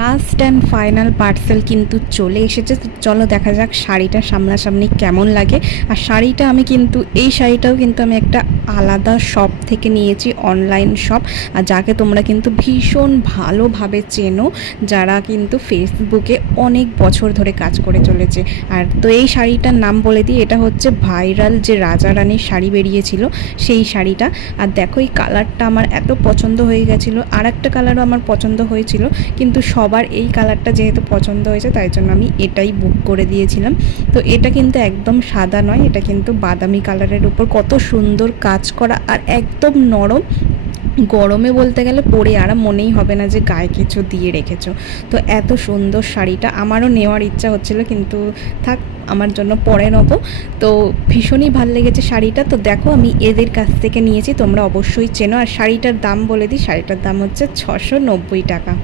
Last and final parcel কিন্তু চলে এসেছে। তো চলো দেখা যাক শাড়িটা সামনাসামনি কেমন লাগে। আর শাড়িটা আমি কিন্তু এই শাড়িটাও কিন্তু আমি একটা আলাদা শপ থেকে নিয়েছি, অনলাইন শপ। আর যাকে তোমরা কিন্তু ভীষণ ভালোভাবে চেনো, যারা কিন্তু ফেসবুকে অনেক বছর ধরে কাজ করে চলেছে। আর তো এই শাড়িটার নাম বলে দিই, এটা হচ্ছে ভাইরাল যে রাজা রানীর শাড়ি বেরিয়েছিল সেই শাড়িটা। আর দেখো এই কালারটা আমার এত পছন্দ হয়ে গেছিলো, আর একটা কালারও আমার পছন্দ হয়েছিল, কিন্তু সবার এই কালারটা যেহেতু পছন্দ হয়েছে তাই জন্য আমি এটাই বুক করে দিয়েছিলাম। তো এটা কিন্তু একদম সাদা নয়, এটা কিন্তু বাদামি কালারের উপর কত সুন্দর কাজ করা, আর একদম নরম। গরমে বলতে গেলে পরে আরাম, মনেই হবে না যে গায়ে কিছু দিয়ে রেখেছো। তো এত সুন্দর শাড়িটা আমারও নেওয়ার ইচ্ছা হচ্ছিল, কিন্তু থাক, আমার জন্য পরে নেবো। তো ভীষণই ভালো লেগেছে শাড়িটা। তো দেখো আমি এদের কাছ থেকে নিয়েছি, তোমরা অবশ্যই চেনো। আর শাড়িটার দাম বলে দিই, শাড়িটার দাম হচ্ছে 690 টাকা।